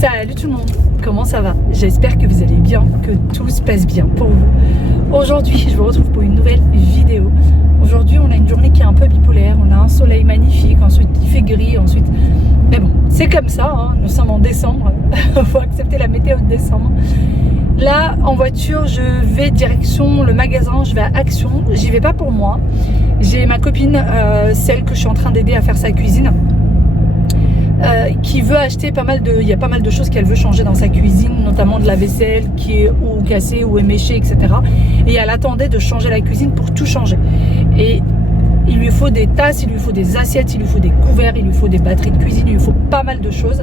Salut tout le monde, comment ça va? J'espère que vous allez bien, que tout se passe bien pour vous. Aujourd'hui, je vous retrouve pour une nouvelle vidéo. Aujourd'hui, on a une journée qui est un peu bipolaire. On a un soleil magnifique, ensuite il fait gris, ensuite... Mais bon, c'est comme ça, hein. Nous sommes en décembre. Il faut accepter la météo de décembre. Là, en voiture, je vais direction le magasin, je vais à Action. J'y vais pas pour moi. J'ai ma copine, celle que je suis en train d'aider à faire sa cuisine. Qui veut acheter pas mal de... Il y a pas mal de choses qu'elle veut changer dans sa cuisine, notamment de la vaisselle qui est ou cassée ou éméchée, etc. Et elle attendait de changer la cuisine pour tout changer. Et il lui faut des tasses, il lui faut des assiettes, il lui faut des couverts, il lui faut des batteries de cuisine, il lui faut pas mal de choses.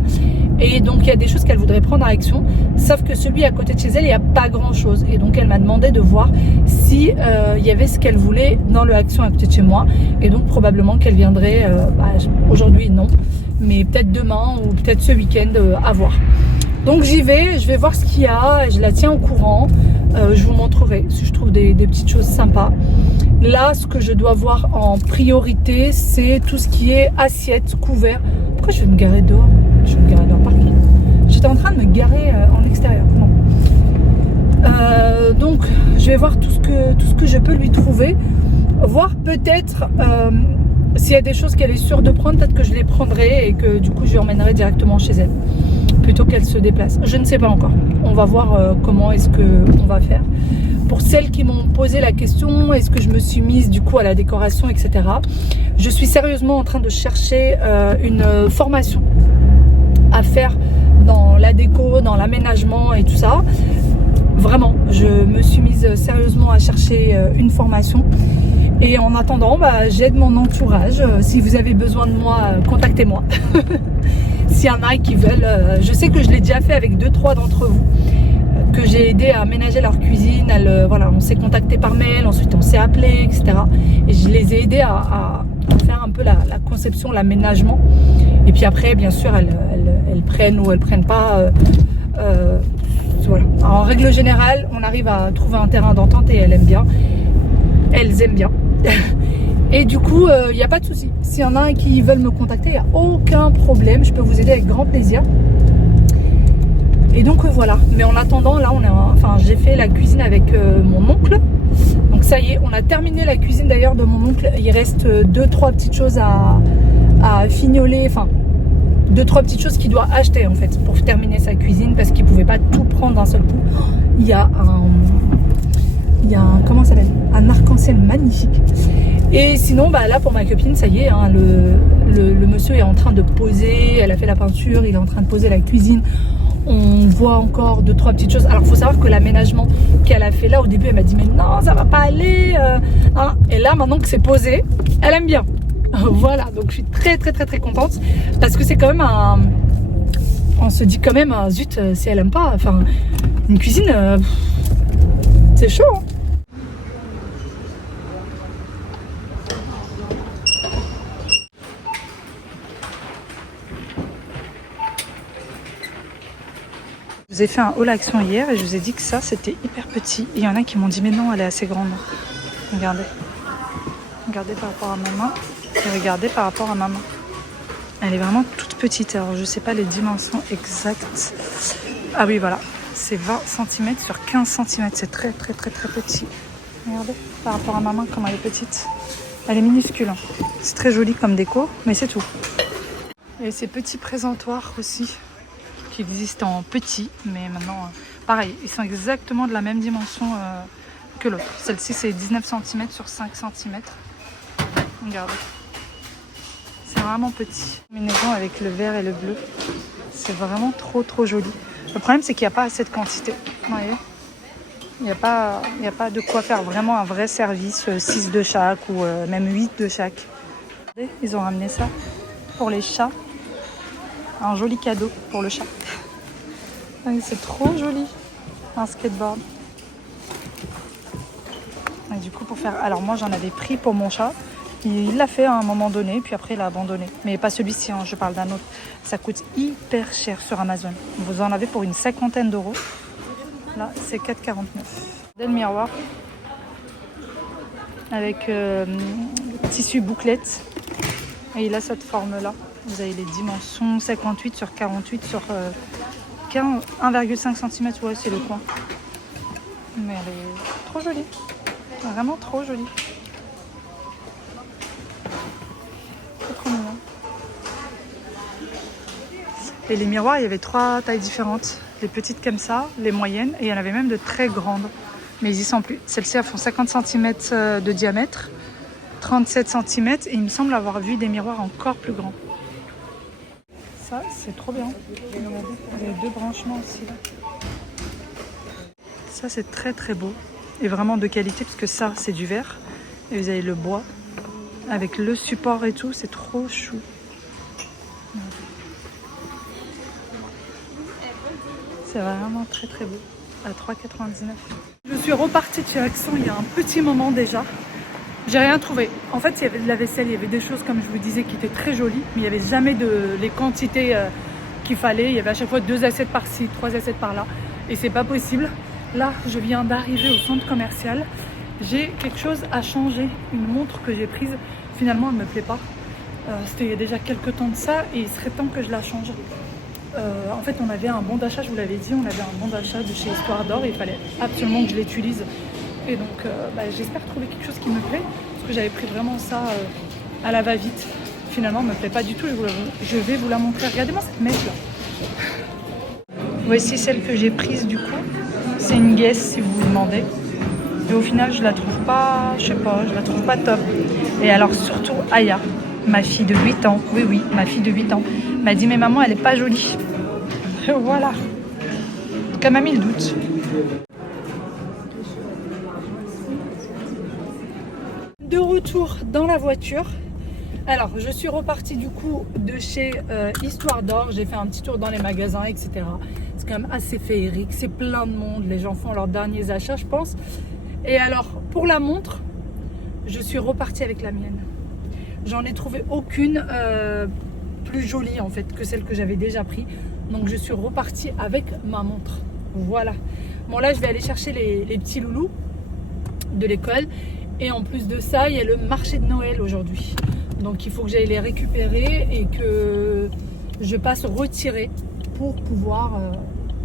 Et donc il y a des choses qu'elle voudrait prendre à Action, sauf que celui à côté de chez elle, il n'y a pas grand chose. Et donc elle m'a demandé de voir si il y avait ce qu'elle voulait dans le Action à côté de chez moi. Et donc probablement qu'elle viendrait, aujourd'hui non, mais peut-être demain ou peut-être ce week-end à voir. Donc j'y vais, je vais voir ce qu'il y a, je la tiens au courant, je vous montrerai si je trouve des petites choses sympas. Là, ce que je dois voir en priorité, c'est tout ce qui est assiette, couvert. Pourquoi je vais me garer dehors? Je vais me garer dehors parking. J'étais en train de me garer en extérieur. Non. Donc, je vais voir tout ce que je peux lui trouver. Voir peut-être s'il y a des choses qu'elle est sûre de prendre, peut-être que je les prendrai et que du coup, je l'emmènerai directement chez elle plutôt qu'elle se déplace. Je ne sais pas encore. On va voir comment est-ce qu'on va faire. Pour celles qui m'ont posé la question, est-ce que je me suis mise du coup à la décoration, etc. Je suis sérieusement en train de chercher une formation à faire dans la déco, dans l'aménagement et tout ça. Vraiment, je me suis mise sérieusement à chercher une formation. Et en attendant, j'aide mon entourage. Si vous avez besoin de moi, contactez-moi. S'il y en a qui veulent, je sais que je l'ai déjà fait avec 2-3 d'entre vous, que j'ai aidé à aménager leur cuisine. Voilà, on s'est contacté par mail, ensuite on s'est appelé, etc. Et je les ai aidés à faire un peu la conception, l'aménagement. Et puis après, bien sûr, elles prennent ou elles prennent pas. Voilà. Alors, en règle générale, on arrive à trouver un terrain d'entente et elles aiment bien. Elles aiment bien. Et du coup, il n'y a pas de souci. S'il y en a un qui veulent me contacter, il n'y a aucun problème. Je peux vous aider avec grand plaisir. Et donc voilà. Mais en attendant, là, j'ai fait la cuisine avec mon oncle. Donc ça y est, on a terminé la cuisine d'ailleurs de mon oncle. Il reste 2-3 petites choses à fignoler. Enfin, 2-3 petites choses qu'il doit acheter en fait pour terminer sa cuisine parce qu'il ne pouvait pas tout prendre d'un seul coup. Il y a un comment ça s'appelle, un arc-en-ciel magnifique. Et sinon là pour ma copine, ça y est, hein, le monsieur est en train de poser, elle a fait la peinture, il est en train de poser la cuisine. On voit encore 2-3 petites choses. Alors il faut savoir que l'aménagement qu'elle a fait là, au début elle m'a dit mais non ça va pas aller et là maintenant que c'est posé, elle aime bien. Voilà, donc je suis très contente parce que c'est quand même on se dit quand même zut, si elle aime pas, enfin une cuisine c'est chaud hein. Je vous ai fait un haul action hier et je vous ai dit que ça c'était hyper petit. Il y en a qui m'ont dit mais non elle est assez grande. Regardez par rapport à ma main et regardez par rapport à ma main. Elle est vraiment toute petite. Alors je sais pas les dimensions exactes. Ah oui voilà, c'est 20 cm sur 15 cm. C'est très petit. Regardez par rapport à ma main comment elle est petite. Elle est minuscule. C'est très joli comme déco mais c'est tout. Et ces petits présentoirs aussi qui existent en petit, mais maintenant pareil, ils sont exactement de la même dimension que l'autre. Celle-ci c'est 19 cm sur 5 cm. Regardez, c'est vraiment petit. Combinaison avec le vert et le bleu, c'est vraiment trop joli. Le problème c'est qu'il n'y a pas assez de quantité. Vous voyez, il n'y a pas de quoi faire vraiment un vrai service 6 de chaque ou même 8 de chaque. Regardez, ils ont ramené ça pour les chats. Un joli cadeau pour le chat. C'est trop joli. Un skateboard. Et du coup pour faire... Alors moi j'en avais pris pour mon chat. Il l'a fait à un moment donné, puis après il a abandonné. Mais pas celui-ci, hein, je parle d'un autre. Ça coûte hyper cher sur Amazon. Vous en avez pour une 50aine d'euros. Là c'est 4,49. Le miroir. Avec tissu bouclette. Et il a cette forme là. Vous avez les dimensions 58 sur 48 sur 1,5 cm, ouais, c'est le coin. Mais elle est trop jolie. Vraiment trop jolie. C'est trop mignon. Et les miroirs, il y avait 3 tailles différentes. Les petites comme ça, les moyennes, et il y en avait même de très grandes. Mais ils y sont plus. Celles-ci, elles font 50 cm de diamètre, 37 cm, et il me semble avoir vu des miroirs encore plus grands. Ça, c'est trop bien. Il y a 2 branchements aussi là. Ça, c'est très très beau. Et vraiment de qualité, parce que ça, c'est du verre. Et vous avez le bois. Avec le support et tout, c'est trop chou. C'est vraiment très très beau. À 3,99. Je suis repartie de chez Accent il y a un petit moment déjà. J'ai rien trouvé. En fait, il y avait de la vaisselle, il y avait des choses, comme je vous disais, qui étaient très jolies. Mais il n'y avait jamais les quantités qu'il fallait. Il y avait à chaque fois 2 assiettes par-ci, 3 assiettes par-là. Et c'est pas possible. Là, je viens d'arriver au centre commercial. J'ai quelque chose à changer. Une montre que j'ai prise. Finalement, elle ne me plaît pas. C'était il y a déjà quelques temps de ça. Et il serait temps que je la change. En fait, on avait un bon d'achat, je vous l'avais dit. On avait un bon d'achat de chez Histoire d'Or. Il fallait absolument que je l'utilise. Et donc, j'espère trouver quelque chose qui me plaît. Parce que j'avais pris vraiment ça à la va-vite. Finalement, elle ne me plaît pas du tout. Je vais vous la montrer. Regardez-moi cette mèche là. Voici celle que j'ai prise du coup. C'est une Guess si vous vous demandez. Et au final, je la trouve pas, je sais pas, je la trouve pas top. Et alors surtout Aya, ma fille de 8 ans, oui, ma fille de 8 ans, m'a dit mais maman, elle est pas jolie. Voilà. Comme a mis le doute. De retour dans la voiture. Alors, je suis repartie du coup de chez Histoire d'Or. J'ai fait un petit tour dans les magasins, etc. C'est quand même assez féerique. C'est plein de monde. Les gens font leurs derniers achats, je pense. Et alors, pour la montre, je suis repartie avec la mienne. J'en ai trouvé aucune plus jolie en fait que celle que j'avais déjà prise. Donc, je suis repartie avec ma montre. Voilà. Bon, là, je vais aller chercher les petits loulous de l'école. Et en plus de ça, il y a le marché de Noël aujourd'hui. Donc il faut que j'aille les récupérer et que je passe retirer pour pouvoir,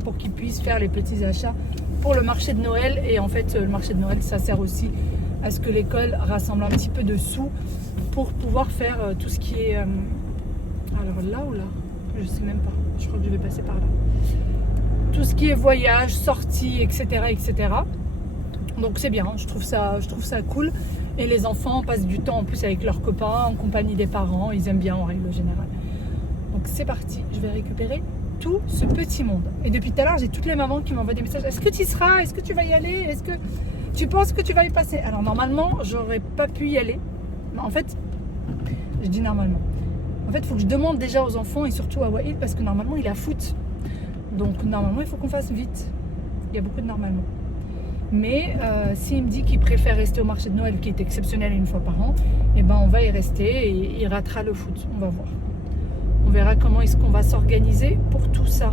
pour qu'ils puissent faire les petits achats pour le marché de Noël. Et en fait, le marché de Noël, ça sert aussi à ce que l'école rassemble un petit peu de sous pour pouvoir faire tout ce qui est... alors là ou là? Je sais même pas. Je crois que je vais passer par là. Tout ce qui est voyage, sortie, etc., etc. Donc c'est bien, je trouve ça cool. Et les enfants passent du temps en plus avec leurs copains, en compagnie des parents. Ils aiment bien en règle générale. Donc c'est parti, je vais récupérer tout ce petit monde. Et depuis tout à l'heure, j'ai toutes les mamans qui m'envoient des messages. Est-ce que tu y seras? Est-ce que tu vas y aller? Est-ce que tu penses que tu vas y passer? Alors normalement, j'aurais pas pu y aller. En fait, je dis normalement. En fait, il faut que je demande déjà aux enfants et surtout à Waïd parce que normalement, il a foot. Donc normalement, il faut qu'on fasse vite. Il y a beaucoup de normalement. Mais s'il me dit qu'il préfère rester au marché de Noël, qui est exceptionnel une fois par an, eh ben on va y rester et il ratera le foot. On va voir. On verra comment est-ce qu'on va s'organiser pour tout ça.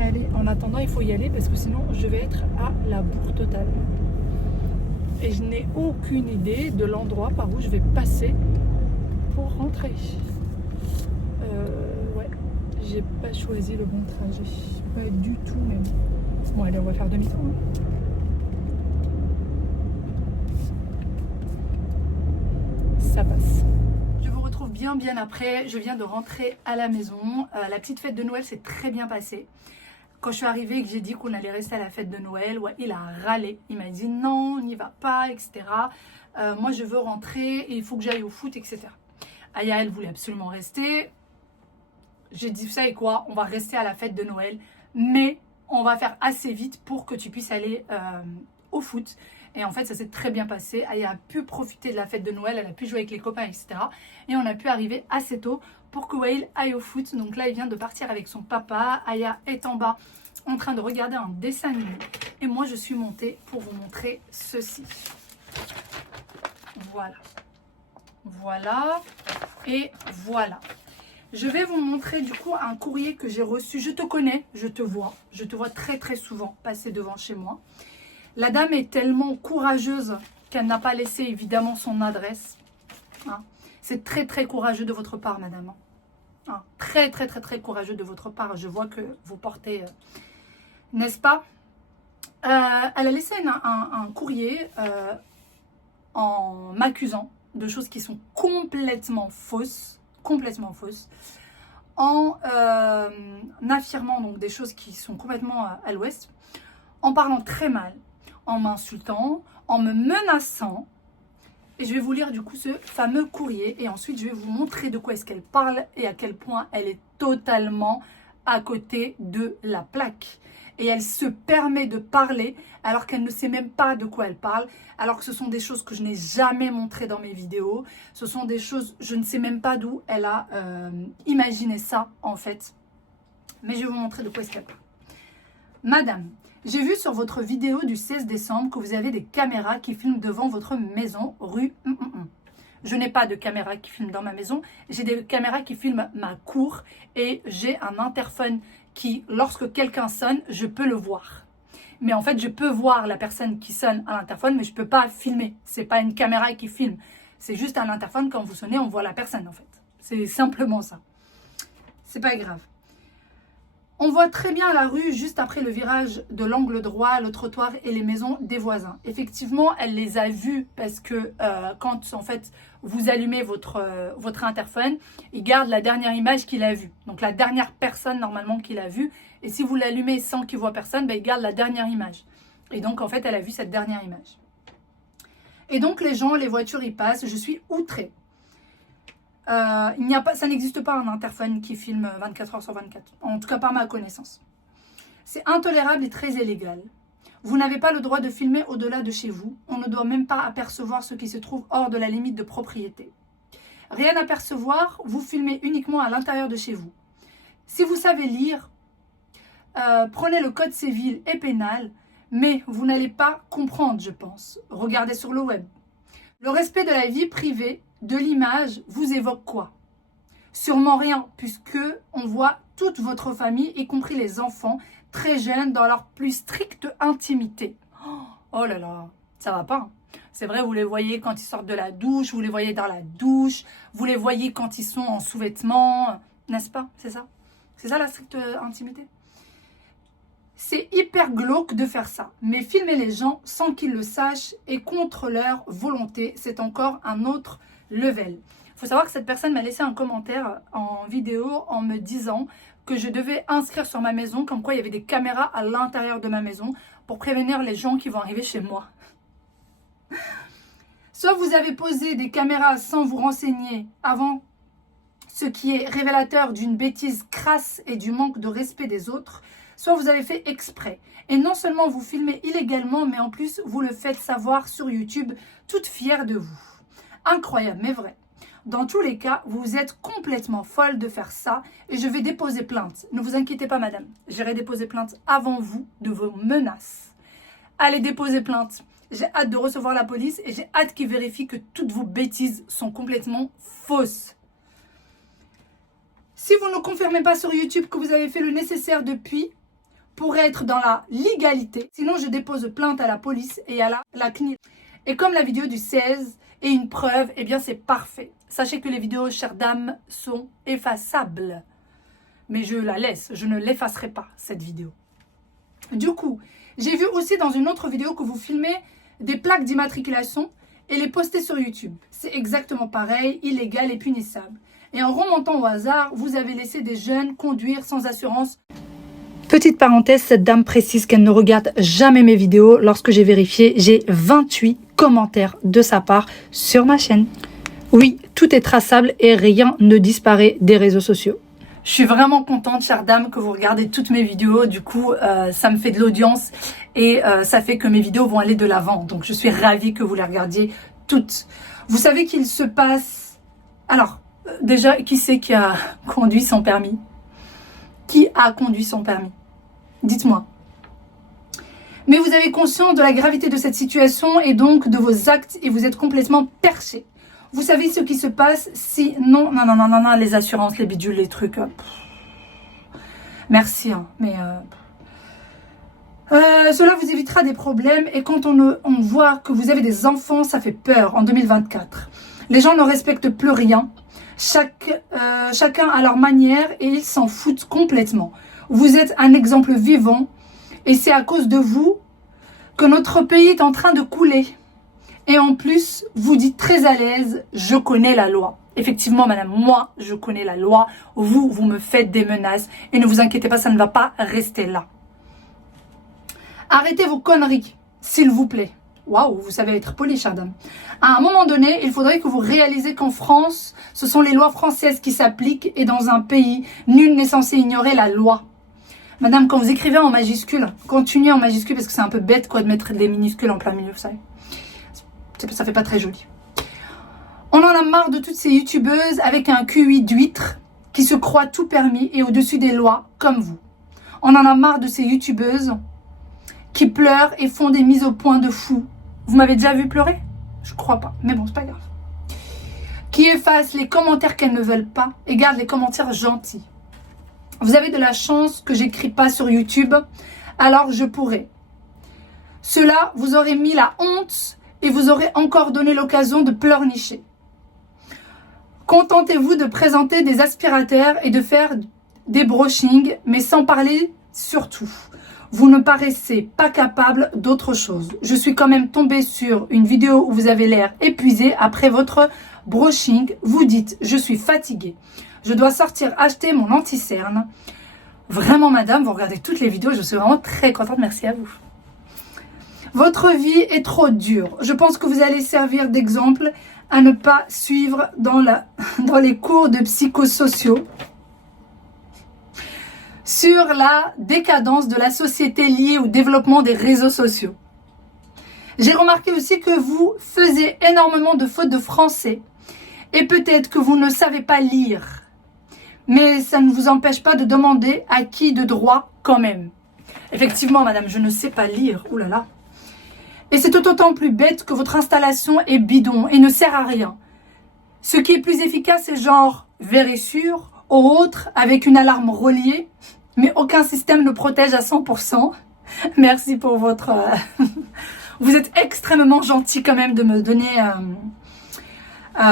Allez, en attendant, il faut y aller parce que sinon, je vais être à la bourre totale. Et je n'ai aucune idée de l'endroit par où je vais passer pour rentrer. Ouais, j'ai pas choisi le bon trajet. Pas du tout même. Bon, allez, on va faire demi-tour. Hein. Ça passe. Je vous retrouve bien après. Je viens de rentrer à la maison. La petite fête de Noël s'est très bien passée. Quand je suis arrivée et que j'ai dit qu'on allait rester à la fête de Noël, ouais, il a râlé. Il m'a dit non, on n'y va pas, etc. Moi, je veux rentrer et il faut que j'aille au foot, etc. Aya, elle voulait absolument rester. J'ai dit, vous savez quoi, on va rester à la fête de Noël, mais on va faire assez vite pour que tu puisses aller au foot. Et en fait, ça s'est très bien passé. Aya a pu profiter de la fête de Noël, elle a pu jouer avec les copains, etc. Et on a pu arriver assez tôt pour que Wael aille au foot. Donc là, il vient de partir avec son papa. Aya est en bas en train de regarder un dessin animé. Et moi, je suis montée pour vous montrer ceci. Voilà. Voilà. Et voilà. Je vais vous montrer du coup un courrier que j'ai reçu. Je te connais, je te vois très très souvent passer devant chez moi. La dame est tellement courageuse qu'elle n'a pas laissé évidemment son adresse. Hein. C'est très très courageux de votre part, madame. Hein. Très, très, très, très courageux de votre part. Je vois que vous portez, n'est-ce pas? Elle a laissé un courrier en m'accusant de choses qui sont complètement fausses, en affirmant donc des choses qui sont complètement à l'ouest, en parlant très mal, en m'insultant, en me menaçant. Et je vais vous lire du coup ce fameux courrier et ensuite je vais vous montrer de quoi est-ce qu'elle parle et à quel point elle est totalement à côté de la plaque. Et elle se permet de parler alors qu'elle ne sait même pas de quoi elle parle, alors que ce sont des choses que je n'ai jamais montrées dans mes vidéos. Ce sont des choses, je ne sais même pas d'où elle a imaginé ça en fait. Mais je vais vous montrer de quoi est-ce qu'elle parle. Madame, j'ai vu sur votre vidéo du 16 décembre que vous avez des caméras qui filment devant votre maison, rue... Je n'ai pas de caméra qui filme dans ma maison, j'ai des caméras qui filment ma cour et j'ai un interphone qui, lorsque quelqu'un sonne, je peux le voir. Mais en fait, je peux voir la personne qui sonne à l'interphone, mais je ne peux pas filmer. Ce n'est pas une caméra qui filme. C'est juste un interphone, quand vous sonnez, on voit la personne en fait. C'est simplement ça. C'est pas grave. On voit très bien la rue juste après le virage de l'angle droit, le trottoir et les maisons des voisins. Effectivement, elle les a vues parce que quand en fait vous allumez votre interphone, il garde la dernière image qu'il a vue. Donc la dernière personne normalement qu'il a vue. Et si vous l'allumez sans qu'il voit personne, ben, il garde la dernière image. Et donc en fait, elle a vu cette dernière image. Et donc les gens, les voitures, ils passent. Je suis outrée. Ça n'existe pas un interphone qui filme 24 heures sur 24, en tout cas par ma connaissance. C'est intolérable et très illégal. Vous n'avez pas le droit de filmer au-delà de chez vous. On ne doit même pas apercevoir ce qui se trouve hors de la limite de propriété. Rien à percevoir, vous filmez uniquement à l'intérieur de chez vous. Si vous savez lire, prenez le code civil et pénal, mais vous n'allez pas comprendre, je pense. Regardez sur le web. Le respect de la vie privée de l'image vous évoque quoi? Sûrement rien, puisque on voit toute votre famille, y compris les enfants, très jeunes, dans leur plus stricte intimité. Oh là là, ça va pas. C'est vrai, vous les voyez quand ils sortent de la douche, vous les voyez dans la douche, vous les voyez quand ils sont en sous-vêtements, n'est-ce pas? C'est ça? C'est ça la stricte intimité? C'est hyper glauque de faire ça, mais filmer les gens sans qu'ils le sachent et contre leur volonté, c'est encore un autre level. Il faut savoir que cette personne m'a laissé un commentaire en vidéo en me disant que je devais inscrire sur ma maison comme quoi il y avait des caméras à l'intérieur de ma maison pour prévenir les gens qui vont arriver chez moi. Soit vous avez posé des caméras sans vous renseigner avant, ce qui est révélateur d'une bêtise crasse et du manque de respect des autres, soit vous avez fait exprès. Et non seulement vous filmez illégalement, mais en plus vous le faites savoir sur YouTube, toute fière de vous. Incroyable, mais vrai. Dans tous les cas, vous êtes complètement folle de faire ça et je vais déposer plainte. Ne vous inquiétez pas, madame. J'irai déposer plainte avant vous de vos menaces. Allez déposer plainte. J'ai hâte de recevoir la police et j'ai hâte qu'ils vérifient que toutes vos bêtises sont complètement fausses. Si vous ne confirmez pas sur YouTube que vous avez fait le nécessaire depuis, pour être dans la légalité. Sinon, je dépose plainte à la police et à la CNIL. Et comme la vidéo du 16 est une preuve, eh bien c'est parfait. Sachez que les vidéos, chère dame, sont effaçables. Mais je la laisse, je ne l'effacerai pas, cette vidéo. Du coup, j'ai vu aussi dans une autre vidéo que vous filmez des plaques d'immatriculation et les postez sur YouTube. C'est exactement pareil, illégal et punissable. Et en remontant au hasard, vous avez laissé des jeunes conduire sans assurance. Petite parenthèse, cette dame précise qu'elle ne regarde jamais mes vidéos. Lorsque j'ai vérifié, j'ai 28 commentaires de sa part sur ma chaîne. Oui, tout est traçable et rien ne disparaît des réseaux sociaux. Je suis vraiment contente, chère dame, que vous regardez toutes mes vidéos. Du coup, ça me fait de l'audience et ça fait que mes vidéos vont aller de l'avant. Donc, je suis ravie que vous les regardiez toutes. Vous savez qu'il se passe... Alors, déjà, qui c'est qui a conduit sans permis? Qui a conduit sans permis? Dites-moi. Mais vous avez conscience de la gravité de cette situation et donc de vos actes et vous êtes complètement perché. Vous savez ce qui se passe si... Non, les assurances, les bidules, les trucs. Merci, hein, mais... cela vous évitera des problèmes et quand on voit que vous avez des enfants, ça fait peur en 2024. Les gens ne respectent plus rien. Chacun a leur manière et ils s'en foutent complètement. Vous êtes un exemple vivant et c'est à cause de vous que notre pays est en train de couler. Et en plus, vous dites très à l'aise, je connais la loi. Effectivement, madame, moi, je connais la loi. Vous me faites des menaces. Et ne vous inquiétez pas, ça ne va pas rester là. Arrêtez vos conneries, s'il vous plaît. Waouh, vous savez être poli, chère dame. À un moment donné, il faudrait que vous réalisez qu'en France, ce sont les lois françaises qui s'appliquent et dans un pays, nul n'est censé ignorer la loi. Madame, quand vous écrivez en majuscule, continuez en majuscule parce que c'est un peu bête quoi de mettre des minuscules en plein milieu, vous savez. Ça fait pas très joli. On en a marre de toutes ces youtubeuses avec un QI d'huître qui se croient tout permis et au-dessus des lois comme vous. On en a marre de ces youtubeuses qui pleurent et font des mises au point de fou. Vous m'avez déjà vu pleurer? Je crois pas, mais bon, c'est pas grave. Qui effacent les commentaires qu'elles ne veulent pas et gardent les commentaires gentils. Vous avez de la chance que j'écris pas sur YouTube, alors je pourrais. Cela vous aurait mis la honte et vous aurez encore donné l'occasion de pleurnicher. Contentez-vous de présenter des aspirateurs et de faire des brushings, mais sans parler surtout. Vous ne paraissez pas capable d'autre chose. Je suis quand même tombée sur une vidéo où vous avez l'air épuisé après votre brushing. Vous dites, je suis fatiguée. Je dois sortir acheter mon anti-cerne. Vraiment, madame, vous regardez toutes les vidéos. Je suis vraiment très contente. Merci à vous. Votre vie est trop dure. Je pense que vous allez servir d'exemple à ne pas suivre dans les cours de psychosociaux sur la décadence de la société liée au développement des réseaux sociaux. J'ai remarqué aussi que vous faisiez énormément de fautes de français et peut-être que vous ne savez pas lire. Mais ça ne vous empêche pas de demander à qui de droit quand même. Effectivement, madame, je ne sais pas lire. Ouh là là. Et c'est tout autant plus bête que votre installation est bidon et ne sert à rien. Ce qui est plus efficace, c'est genre vérissure, ou autre, avec une alarme reliée, mais aucun système ne protège à 100%. Merci pour votre... Vous êtes extrêmement gentil quand même de me donner...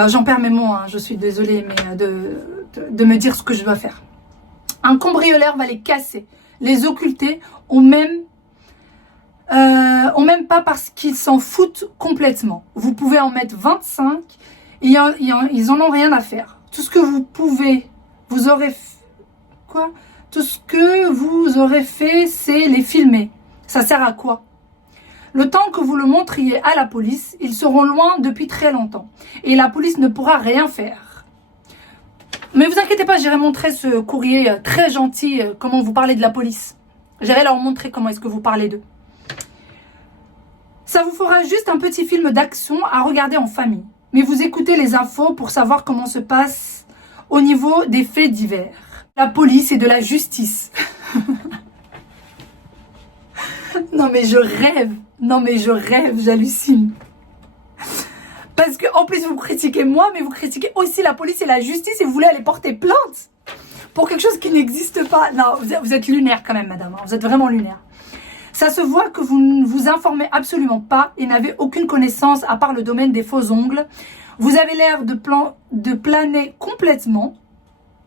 J'en perds mes mots, hein, je suis désolée, mais de me dire ce que je dois faire. Un cambrioleur va les casser, les occulter, ou même pas parce qu'ils s'en foutent complètement. Vous pouvez en mettre 25, ils en ont rien à faire. Tout ce que vous pouvez, vous aurez... Quoi ? Tout ce que vous aurez fait, c'est les filmer. Ça sert à quoi ? Le temps que vous le montriez à la police, ils seront loin depuis très longtemps. Et la police ne pourra rien faire. Mais vous inquiétez pas, j'irai montrer ce courrier très gentil, comment vous parlez de la police. J'irai leur montrer comment est-ce que vous parlez d'eux. Ça vous fera juste un petit film d'action à regarder en famille. Mais vous écoutez les infos pour savoir comment se passe au niveau des faits divers. La police et de la justice. Non mais je rêve. Non mais je rêve, j'hallucine. Parce que en plus vous critiquez moi, mais vous critiquez aussi la police et la justice et vous voulez aller porter plainte pour quelque chose qui n'existe pas. Non, vous êtes lunaire quand même, madame. Vous êtes vraiment lunaire. Ça se voit que vous ne vous informez absolument pas et n'avez aucune connaissance à part le domaine des faux ongles. Vous avez l'air de planer complètement,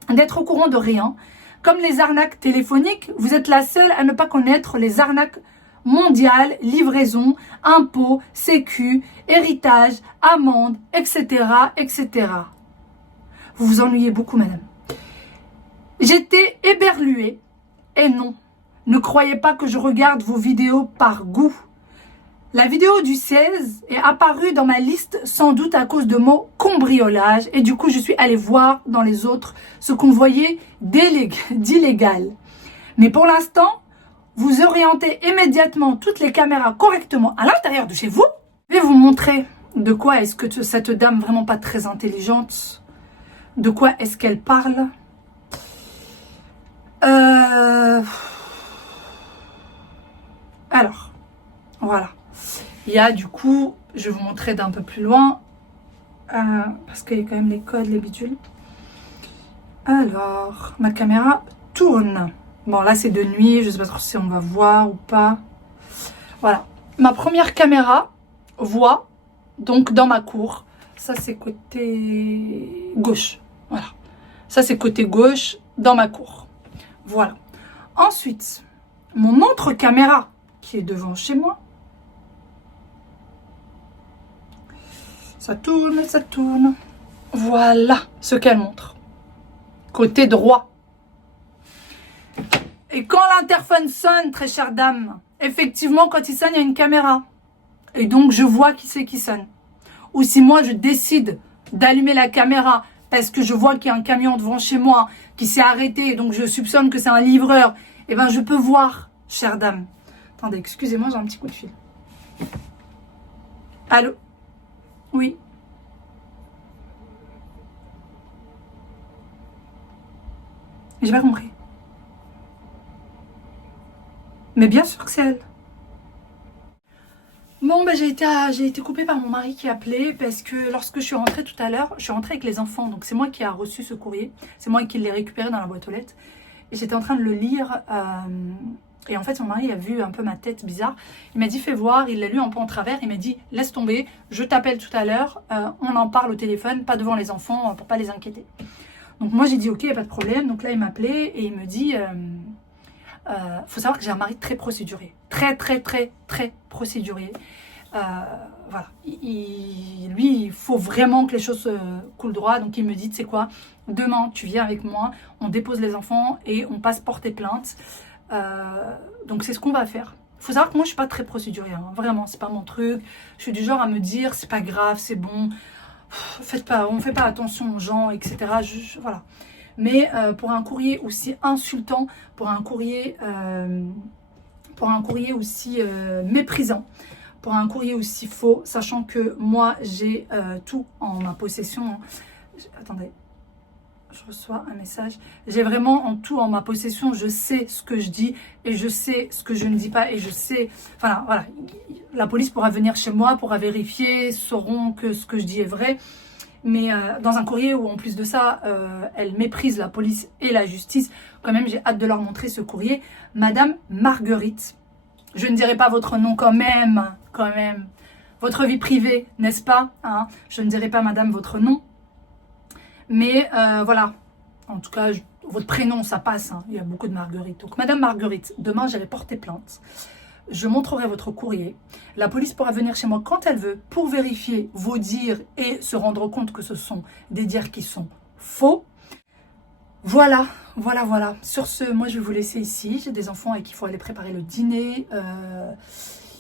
d'être au courant de rien. Comme les arnaques téléphoniques, vous êtes la seule à ne pas connaître les arnaques mondiales, livraison, impôts, sécu, héritage, amende, etc., etc. Vous vous ennuyez beaucoup, madame. J'étais éberluée et non. Ne croyez pas que je regarde vos vidéos par goût. La vidéo du 16 est apparue dans ma liste sans doute à cause de mots cambriolage et du coup je suis allée voir dans les autres ce qu'on voyait d'illégal. Mais pour l'instant, vous orientez immédiatement toutes les caméras correctement à l'intérieur de chez vous. Je vais vous montrer de quoi est-ce que cette dame vraiment pas très intelligente, de quoi est-ce qu'elle parle. Alors, voilà. Il y a du coup, je vais vous montrer d'un peu plus loin, parce qu'il y a quand même les codes, les bidules. Alors, ma caméra tourne. Bon, là c'est de nuit, je ne sais pas trop si on va voir ou pas. Voilà. Ma première caméra voit, donc dans ma cour, Ça, c'est côté gauche. Voilà. Ça, c'est côté gauche dans ma cour. Voilà. Ensuite, mon autre caméra qui est devant chez moi. Ça tourne, ça tourne. Voilà ce qu'elle montre. Côté droit. Et quand l'interphone sonne, très chère dame, effectivement, quand il sonne, il y a une caméra. Et donc, je vois qui c'est qui sonne. Ou si moi, je décide d'allumer la caméra parce que je vois qu'il y a un camion devant chez moi qui s'est arrêté, donc je soupçonne que c'est un livreur, eh bien, je peux voir, chère dame. Attendez, excusez-moi, j'ai un petit coup de fil. Allô? Oui. J'ai pas compris. Mais bien sûr que c'est elle. Bon, bah, j'ai été coupée par mon mari qui appelait parce que lorsque je suis rentrée tout à l'heure, je suis rentrée avec les enfants. Donc, c'est moi qui ai reçu ce courrier. C'est moi qui l'ai récupéré dans la boîte aux lettres. Et j'étais en train de le lire. Et en fait, mon mari a vu un peu ma tête bizarre. Il m'a dit, fais voir. Il l'a lu un peu en travers. Il m'a dit, laisse tomber. Je t'appelle tout à l'heure. On en parle au téléphone, pas devant les enfants pour pas les inquiéter. Donc, moi, j'ai dit, ok, il n'y a pas de problème. Donc là, il m'appelait et il me dit... faut savoir que j'ai un mari très procédurier, très procédurier. Voilà, lui, il faut vraiment que les choses coulent droit. Donc il me dit, tu sais quoi, demain tu viens avec moi, on dépose les enfants et on passe porter plainte. Donc c'est ce qu'on va faire. Il faut savoir que moi je suis pas très procédurier, hein. Vraiment, c'est pas mon truc. Je suis du genre à me dire, c'est pas grave, c'est bon, on fait pas attention aux gens, etc. Voilà. Mais pour un courrier aussi insultant, pour un courrier aussi méprisant, pour un courrier aussi faux, sachant que moi j'ai tout en ma possession. Attendez, je reçois un message. J'ai vraiment en tout en ma possession. Je sais ce que je dis et je sais ce que je ne dis pas et je sais. Enfin voilà, la police pourra venir chez moi, pourra vérifier, sauront que ce que je dis est vrai. Mais dans un courrier où en plus de ça, elle méprise la police et la justice, quand même j'ai hâte de leur montrer ce courrier. Madame Marguerite, je ne dirai pas votre nom quand même. Votre vie privée, n'est-ce pas, hein? Je ne dirai pas madame votre nom. Mais voilà, en tout cas, votre prénom, ça passe, hein. Il y a beaucoup de Marguerite. Donc madame Marguerite, demain j'irai porter plainte. Je montrerai votre courrier. La police pourra venir chez moi quand elle veut pour vérifier vos dires et se rendre compte que ce sont des dires qui sont faux. Voilà. Sur ce, moi je vais vous laisser ici. J'ai des enfants avec qui il faut aller préparer le dîner. Il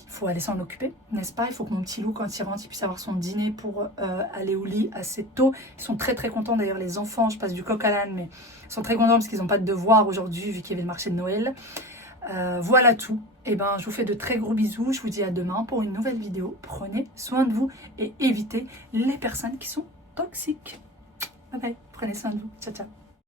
faut aller s'en occuper, n'est-ce pas? Il faut que mon petit loup, quand il rentre, il puisse avoir son dîner pour aller au lit assez tôt. Ils sont très contents d'ailleurs, les enfants. Je passe du coq à l'âne, mais ils sont très contents parce qu'ils n'ont pas de devoirs aujourd'hui vu qu'il y avait le marché de Noël. Voilà tout. Et ben, je vous fais de très gros bisous. Je vous dis à demain pour une nouvelle vidéo. Prenez soin de vous et évitez les personnes qui sont toxiques. Bye bye. Prenez soin de vous. Ciao.